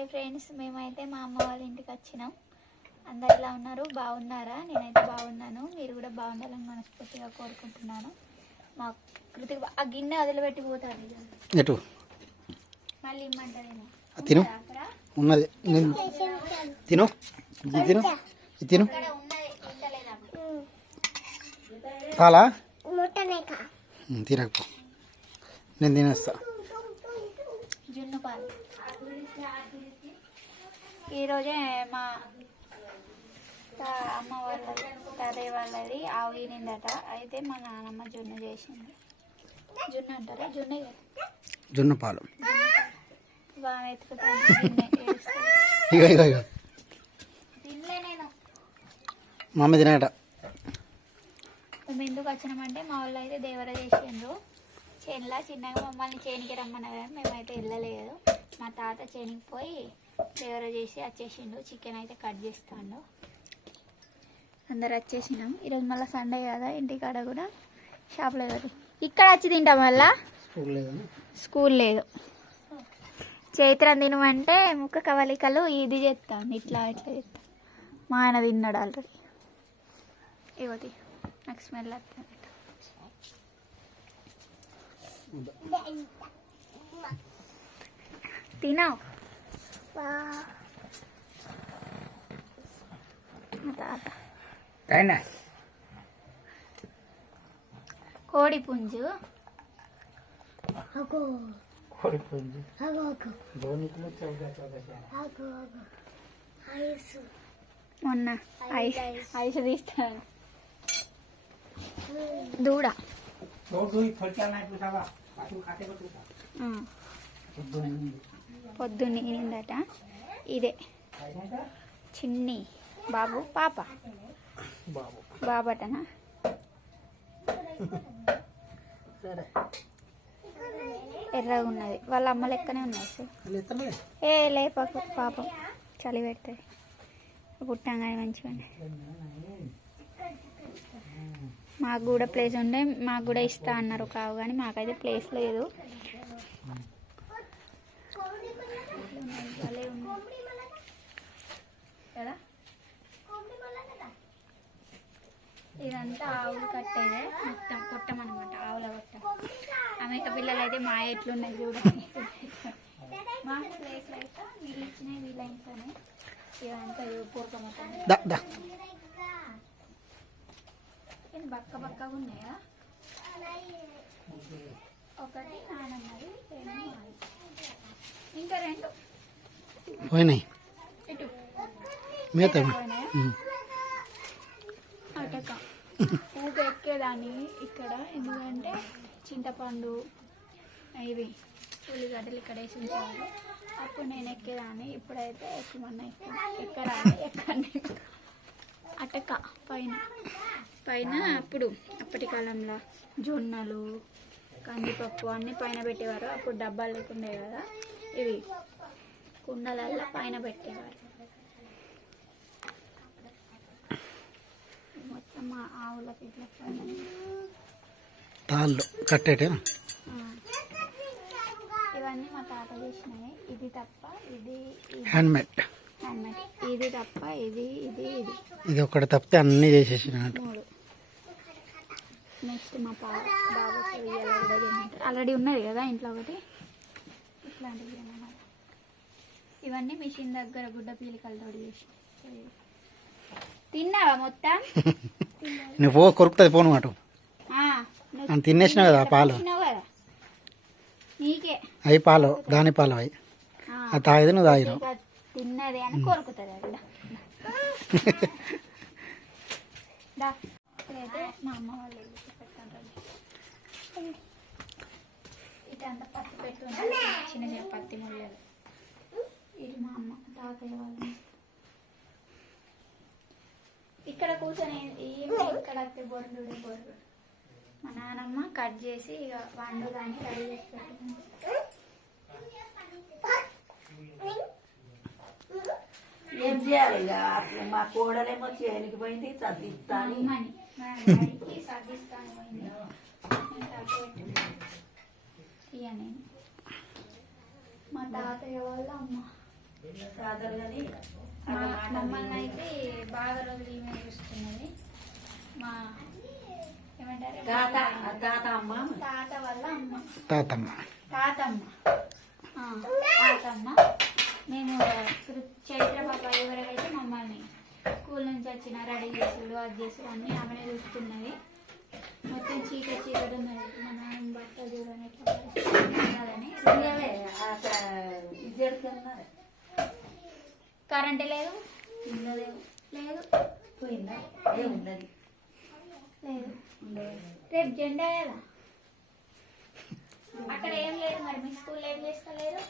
Hi friends, మేమైతే మా అమ్మ వాళ్ళ ఇంటికి వచ్చినాం. అందరు ఎలా ఉన్నారు? బాగున్నారా? నేనైతే బాగున్నాను. మీరు కూడా బాగుండాలని మనస్ఫూర్తిగా కోరుకుంటున్నాను. మా కృతికి ఆ గిన్నె వదిలిపెట్టిపోతాను ఎటు మళ్ళీ ఇమ్మంటారేమో. తిను ఉన్నది తిను తిను తిను చాలా తినకపో నేను తినేస్తా. జున్ను పాలు ఈరోజే మా అమ్మ వాళ్ళది తాతయ్య వాళ్ళది ఆవు ఈనిందట. అయితే మా నాన్నమ్మ జున్ను చేసింది. జున్ను అంటారా? జున్నే కదా, జున్ను పాలు. బాగా ఎత్తుకుతాను. ఇగో ఇగో ఇగో తినలే నేను. మా అమ్మ తినట. మేము ఎందుకు వచ్చినామంటే మా వాళ్ళు అయితే దేవర చేసిండ్రు చేనులా. చిన్నగా మమ్మల్ని చేనికి రమ్మన్నారు కానీ మేమైతే వెళ్ళలేదు. మా తాత చేనికి పోయి దేవర చేసి వచ్చేసిండు. చికెన్ అయితే కట్ చేస్తాడు. అందరు వచ్చేసినాం. ఈరోజు మళ్ళీ సండే కదా, ఇంటికాడ కూడా షాప్ లేదు. ఇక్కడ వచ్చి తింటాం. మళ్ళా స్కూల్ లేదు. చైత్రం తినమంటే ముక్క కవలికలు ఇది చేస్తాను, ఇట్లా ఇట్లా చేస్తాను. మా ఆయన తిన్నాడు ఆల్రెడీ. ఇవ్వది నాకు స్మెల్ వస్తుంది. తినావు తాత. కోడి పుంజు మొన్న ఐస్ తీస్తాను. దూడ పొద్దున్న ఈనిందట. ఇదే చిన్ని బాబు పాప బాబటనా. ఎర్రగా ఉన్నది. వాళ్ళ అమ్మ లెక్కనే ఉన్నాయి సార్. ఏ లేపకు పాపం, చలి పెడుతుంది. పుట్టంగానే మంచిగా. మాకు కూడా ప్లేస్ ఉండే మాకు కూడా ఇస్తా అన్నారు కావు, కానీ మాకైతే ప్లేస్ లేదు. కదా ఇదంతా ఆవులు కట్టేదే, మొత్తం కొట్టమన్నమాట. ఆవుల కొట్ట. ఆమెక పిల్లలు అయితే మా ఎట్లున్నాయి చూడండి. మాకు ప్లేస్ అయితే వీళ్ళు ఇచ్చినాయి, వీళ్ళైతేనే ఇదంతా పూర్వమవుతుంది. బక్క బక్కగా ఉన్నాయా? ఒకటి నానమ్మది, ఇంకా రెండు పోయినాయి. ఇటు అటక ఊక ఎక్కేదాన్ని ఇక్కడ. ఎందుకంటే చింతపండు ఇవి ఉల్లిగడ్డలు ఇక్కడ వేసి ఉంచారు. అప్పుడు నేను ఎక్కేదాన్ని. ఇప్పుడైతే ఎక్కమన్నా ఎక్కరాని ఎక్కండి. అటక పైన పైన అప్పటి కాలంలో జొన్నలు కందిపప్పు అన్నీ పైన పెట్టేవారు. అప్పుడు డబ్బాలు లేకుండే కదా, ఇవి కుండలల్లో పైన పెట్టేవారు. మొత్తం మా ఆవులకి ఇట్లా తాళ్ళు కట్టేట. ఇవన్నీ మా తాత చేసినాయి. ఇది తప్ప ఇది హ్యాండ్మేడ్. ఇది తప్ప ఇది ఇది ఇది ఇది ఒకటి తప్పితే అన్నీ చేసేసినట్టు. మూడు. నెక్స్ట్ మా బాబుకి ఆల్రెడీ ఉన్నది కదా ఇంట్లో ఒకటి. ఇట్లాంటివి అన్నమాట. ఇవన్నీ మిషన్ దగ్గర గుడ్డ పీలికలతో చేసి. తిన్నావా మొత్తం? నువ్వు కొరుకుతుంది పోను అటు. తినేసినావు కదా పాలు. నీకే అవి పాలు, దాని పాలు అవి. అది తాగేది నువ్వు తాగినావు. తిన్నది అని కోరుకుతుంది అక్కడ. ఇదైతే మా అమ్మ వాళ్ళు పెట్టండి. ఇదంతా పత్తి పెట్టి చిన్న చిన్న పత్తి ముళ్ళలు. ఇది మా అమ్మ తాతయ్య వాళ్ళు. ఇక్కడ కూర్చొని ఇక్కడ బొర్రుడు బొర్రు. మా నాన్నమ్మ కట్ చేసి ఇక వండు దాన్ని రెడీ చేసి పెట్టింది. ఏం చేయాలి ఇక మా కోడలేమో చేయనికి పోయింది, చదివిస్తాను ఇక నేను మా తాతయ్య వాళ్ళ అమ్మ కాదరు కానీ మమ్మల్ని అయితే బాగా రోజులు ఈమె చూస్తున్నది. మా ఏమంటారు తాత తాత అమ్మ తాత వాళ్ళ అమ్మ తాతమ్మ. తాతమ్మ తాతమ్మ నేను చైత్ర పాప ఎవరైతే మమ్మల్ని స్కూల్ నుంచి వచ్చిన రెడీ చేసుడు అది చేసుడు అన్నీ ఆమెనే చూస్తున్నది. మొత్తం చీకటి ఉన్నది. మా నాన్న బట్టలు చూడని కరెంట్ లేదు లేదు పోయిందా ఉన్నది లేదు. రేపు జెండా ఎలా అక్కడ ఏం లేదు. మరి మీ స్కూల్లో ఏం చేస్తలేరు?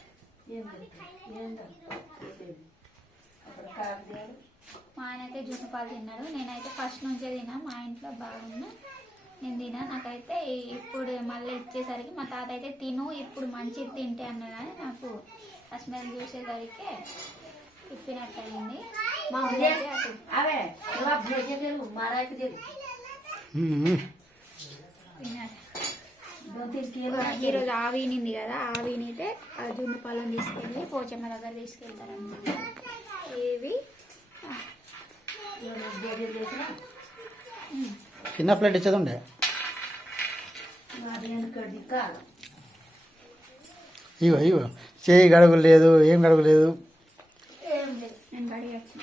మా ఆయన అయితే జున్ను పాలు తిన్నాడు. నేనైతే ఫస్ట్ నుంచే తిన్నా. మా ఇంట్లో బాగున్నా నేను తినా. నాకైతే ఇప్పుడు మళ్ళీ ఇచ్చేసరికి మా తాత అయితే తిను ఇప్పుడు మంచిది తింటే అన్నాడు. కానీ నాకు ఆ స్మెల్ చూసేసరికి తిప్పినట్టు అయింది. మా అవే మారాకి తిన్నారు. ఈరోజు ఆవినింది కదా, ఆవినితే ఆ జున్ను పాలను తీసుకెళ్ళి పోచమ్మ దగ్గర తీసుకెళ్తారన్నమాట. ఇవి చిన్న ప్లేట్ ఇచ్చేది ఉండే. ఇవో ఇవో చేయి గడుగు లేదు, ఏం గడుగు లేదు. ఏం లేదు, నేను బడికి వచ్చిన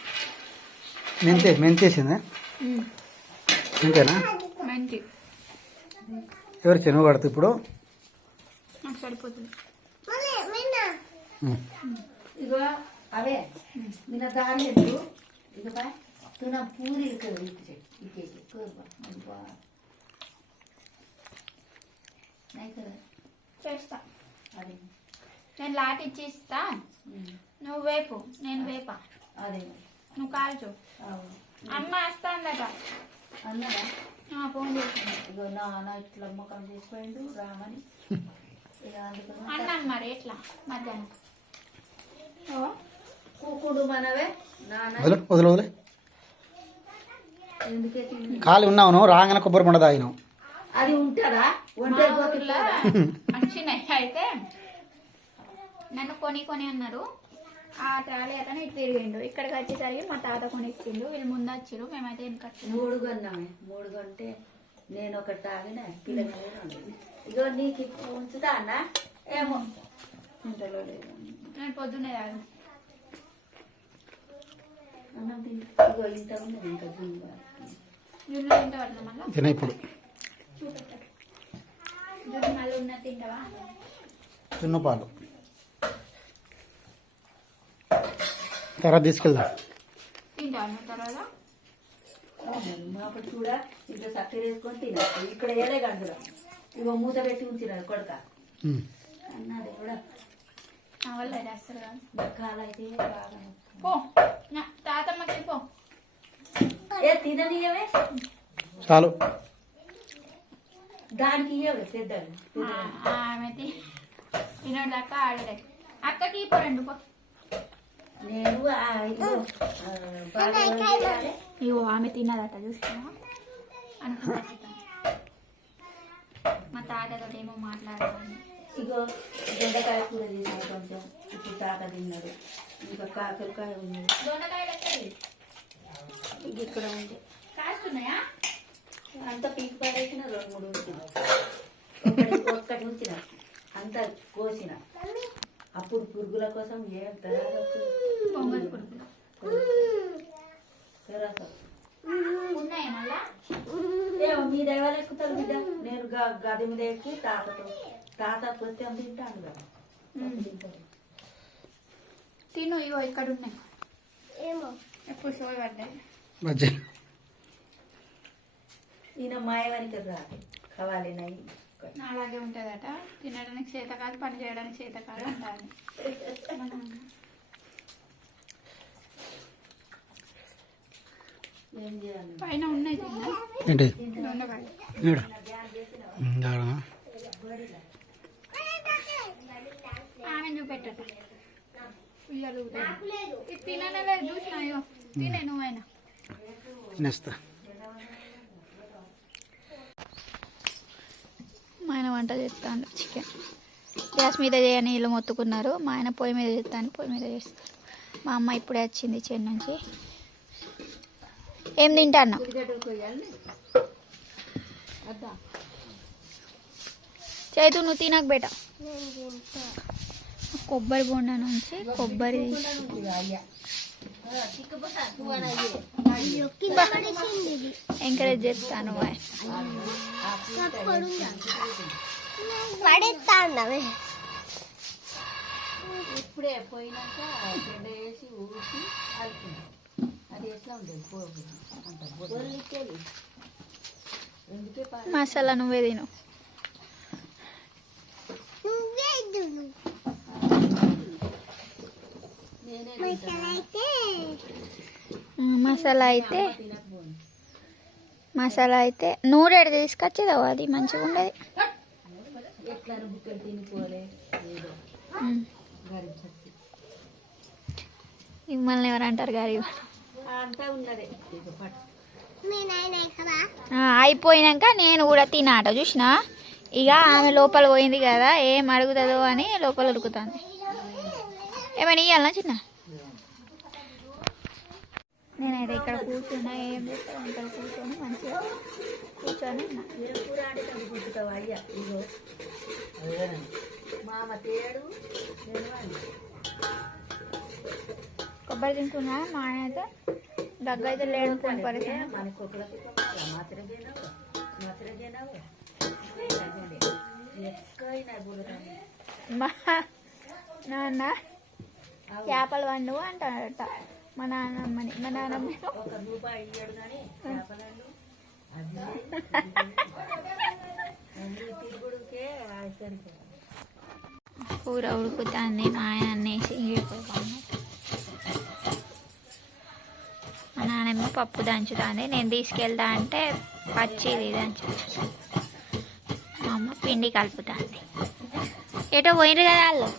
మెంతేసిందా? మెంతేనా? మంచి ఎవరు చెనువు పడుతుంది ఇప్పుడు? నాకు సరిపోతుంది. ఇగో అవే నిన్న దాని ఎందుకు ఇక తున పూరి చేస్తా. నేను లాటి ఇచ్చి ఇస్తా, నువ్వు వేపు నేను వేపా. అదే నువ్వు కాల్చు. అమ్మ వస్తాందట అన్నదా ఫోన్ చేస్తాను. ఇగో నాన్న ఇట్లా మొక్కలు చేసిపోయిండు రామని ఇక అందుకని అన్నం మరి ఎట్లా మధ్యాహ్నం కూకుడు మనవే నాన్న వదిలే వదిలే వదిలే. ఎందుకే తిండి ఖాళీ ఉన్నావు రాగానే కొబ్బరి పండు తాగినావు. అది ఉంటుందా ఒంటే పోతుందా వచ్చినాయి. అయితే నన్ను కొని అన్నారు. ఆ ట్రాలీ అతను ఇటు తిరిగిండు. ఇక్కడికి వచ్చేసరికి మా తాత కొని ఇచ్చిండు. వీళ్ళు ముందు వచ్చిరు, మేమైతే వెనకొచ్చిండు. 3 కొన్నామే 3 కొంటే నేను ఒకటి తాగిన పిల్లలు ఇగో నీకు ఇప్పుడు ఉంచుతా అన్న ఏమో ఇంతలో లేదు నేను పొద్దున్నే తాగు అన్నం తింటే ఇగో ఇంత ఉన్నది ఇంకా జున్ను జున్ను తింటా పట్టిన మళ్ళీ తిన ఇప్పుడు చూపెట్టాడు. జున్ను మళ్ళీ ఉన్నది తింటావా? జున్ను పాలు తర్వాత తీసుకెళ్దాం. తింటావా నువ్వు తర్వాత? మాకు కూడా ఇంత చక్కెర వేసుకొని తినచ్చు. ఇక్కడ ఏడే గంటలు ఇగో మూత పెట్టి ఉంచినాడు కొడక అన్నది కూడా నా వల్ల ఇది అస్సలు కాదు. కాలైతే బాగా పో తాతమ్మకి పో. ఏ తిననీయవే చాలు. దానికి ఇయ్యవే పెద్దలు ఆమె తినడు దాకా ఆడలే. అక్కకి పో రెండు పో. నేను ఇగో ఆమె తిన్నదట చూసినా అనుకుంటా. మా తాతతో ఏమో మాట్లాడాలి. ఇగో దొండకాయ కూర చేసిన కొంచెం ఇప్పుడు తాత తిన్నాడు. ఇంకా కాకరకాయ ఉన్నది దొండకాయలు ఇంక ఇక్కడ ఉంది కాస్తున్నాయా? అంత పీక్ పడేసిన 2-3 ఉంచిన ఒక్కటి ఉంచిన అంత కోసిన. అప్పుడు పురుగుల కోసం ఏం పొంగల్ పురుగులు ఉన్నాయా మళ్ళా? ఏమో మీ దైవాలు ఎక్కుతారు బిడ్డ. నేను గది మీద ఎక్కి తాత వస్తే తింటాను కదా. తిను ఇగో ఇక్కడ ఉన్నాయి. ఏమో ఎప్పుడు సోయి పడ్డాయి. బజ్జీ ఈయన మాయవానికి రాదు కావాలి నయ్యి అలాగే ఉంటుందట. తినడానికి చేత కాదు, పని చేయడానికి చేత కాదు అంటారు. ఏం చేయాలి పైన ఉన్నాయి తిన్నా ఏంటి దొండకాయలు. ఈడ. ఆడనా? ఆమె చూపెట్టట ఉయ్యాలు ఇది తిననే చూసినా. అయ్యో తినే నువ్వైనా. తినేస్తా. మా ఆయన వంట చేస్తాను చికెన్. గ్యాస్ మీద చేయని ఇల్లు మొత్తుకున్నారు. మా ఆయన పొయ్యి మీద చేస్తాను, పొయ్యి మీద చేస్తాను. మా అమ్మ ఇప్పుడే వచ్చింది చేను నుంచి. ఏం తింటాను? ఉల్లిగడ్డలు కొయ్యాలి. అద్దా చైతు నువ్వు తినకు బేట. కొబ్బరి బొండ నుంచి కొబ్బరి ఎంకరేజ్ చేస్తాను. ఇప్పుడే పోయినాక గడ్డ వేసి ఊసి ఆడుకుంటాం. అది ఎట్లా ఉండేది పోగు అంత ఎందుకే మసాలా నువ్వే తిను. మసాలా అయితే నూరెడు తీసుకొచ్చేదావు, అది మంచిగా ఉండేది. ఎట్లా బుక్కలు తినిపోలే ఏదో మిమ్మల్ని ఎవరు అంటారు గారి అంతా ఉన్నదే. అయిపోయినాక నేను కూడా తినాట చూసిన. ఇక ఆమె లోపల పోయింది కదా, ఏం అడుగుతుందో అని లోపల ఉరుకుతుంది. ఏమైనా ఇవ్వాలన్నా చిన్న? నేనైతే ఇక్కడ కూర్చున్నా, ఏం చేస్తాను ఇక్కడ కూర్చొని మంచిగా కూర్చొని కూర అంటే తగ్గుతావు అయ్యా. ఇగో మామ తేడు కొబ్బరి తింటున్నా. మా ఆయన అయితే దగ్గర అయితే లేడు పరిస్థితి. మనకు ఒకరికి మాత్రమేనావు ఎక్కడైనా మా నాన్న చేపలు వండు అంటాడట మా నాన్నమ్మని. మా నాన్నమ్మ రూపాయి ఇయ్యాడు కానీ చేపలండు తిరుగుడుకే కూర ఉడుకుతుంది. మా ఆయన అన్నేసి ఇంగిపోయి మా నాన్నమ్మ పప్పు దంచుతుంది. నేను తీసుకెళ్తా అంటే పచ్చిది దంచు. మా అమ్మ పిండి కలుపుతుంది. ఏటో పోయినరు కదా వాళ్ళు.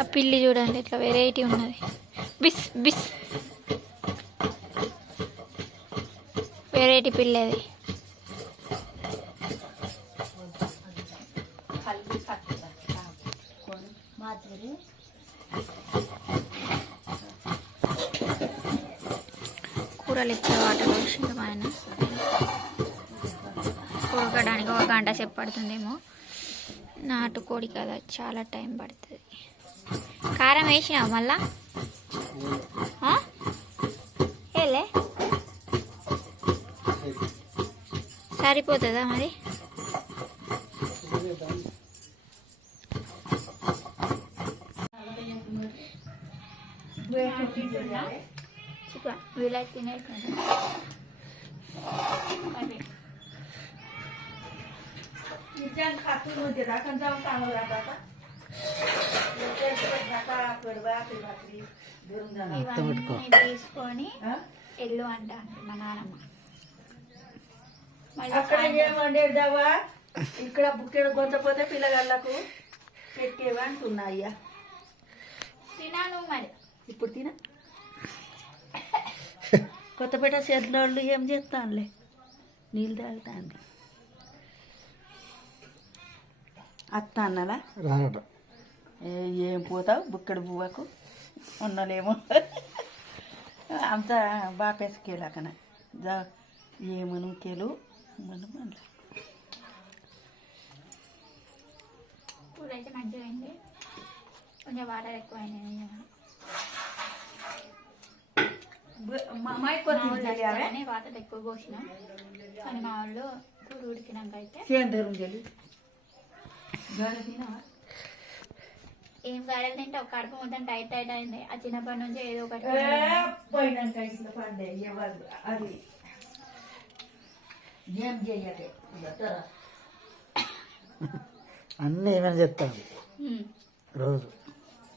ఆ పిల్లి చూడండి ఇట్లా వెరైటీ ఉన్నది. బిస్ బిస్ వెరైటీ పిల్లి అది. కూరలు ఇచ్చే వాటర్ పోసింది మా ఆయన. ఉడకడానికి 1 గంట సేపు పడుతుందేమో. నాటుకోడి కదా, చాలా టైం పడుతుంది. కారం వేసినావు మళ్ళా? ఏలే సరిపోతుందా మరి? వీలైతే తినేస్తుంది. ఇవన్నీ తీసుకొని ఎల్లు అంట మా నాన్నమ్మ. అక్కడ ఏమండేదావా ఇక్కడ బుక్కెడు కొంతపోతే పిల్లగాళ్ళకు పెట్టేవా అంటున్నా. అయ్యా తినాను మరి. ఇప్పుడు తిన కొత్తపేట చేతులోళ్ళు ఏం చేస్తానులే, నీళ్ళు తాగుతాను. అత్త అన్నలా రానట. ఏం పోతావు బుక్కడు పువ్వకు ఉన్నలేమో అంత బాపేసుకెళ్ళాకన ఏమను కేలు మనం అనలే. కూర అయితే మంచిగా అయింది. కొంచెం వాటర్ ఎక్కువైంది. వాటర్ ఎక్కువ పోసినాం కానీ మా వాళ్ళు కూర ఉడికినాక అయితే ఏం గాడలు తింటే ఒక కడుపు మొత్తం టైట్ టైట్ అయింది. ఆ చిన్నప్పటి నుంచి ఏదో ఒకటి పోయినాక ఇంట్లో పండే అది ఏం చెయ్యకే అన్నీ ఏమైనా చెప్తాను రోజు.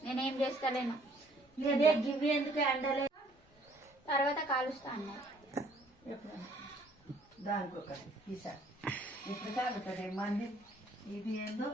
నేనేం చేస్తలేను. గివి ఎందుకు అండలే తర్వాత కాలుస్తా అన్నారు. దానికి ఒకటి ఈసా ఇప్పుడు తాగుతుంది మంది ఇది ఏందో